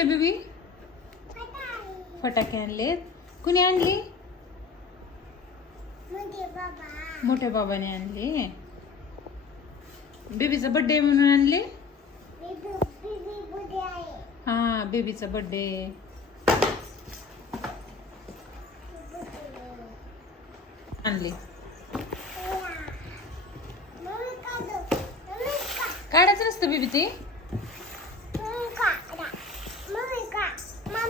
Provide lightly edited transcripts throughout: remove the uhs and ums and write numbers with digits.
आणले बेबी? फटाके आणलेत. कुणी आणली? मोठ्या बाबाने आणले. बेबीचा बर्थडे म्हणून आणले. हा, बेबीचा बर्थडे. आणले. काढायचं नसतं बेबी ते.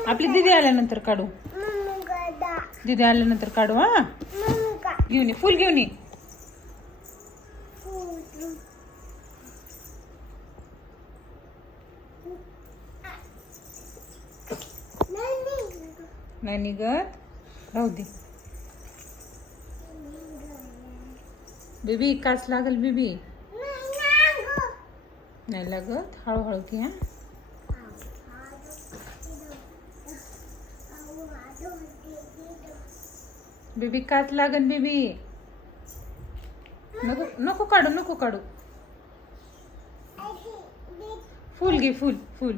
आपली दीदी आल्यानंतर काढू. दीदी आल्यानंतर काढू. हा, घेऊन ये, फुल घेऊन ये. नाही निघत, राहू दे. बेबी काच लागल बेबी. नाही लागत, हळूहळू घ्या. बेबी काच लागन बेबी. नको नको काढू, नको काढू. फुल घे, फुल फुल.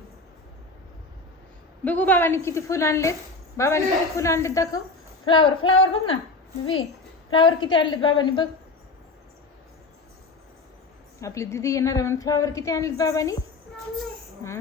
बघू बाबांनी किती फुल आणलेत. बाबांनी किती फुल आणलेत दाखव. फ्लावर फ्लावर बघ ना बेबी. फ्लावर किती आणलेत बाबांनी बघ. आपली दीदी येणार आहे. फ्लावर किती आणलेत बाबांनी. हा,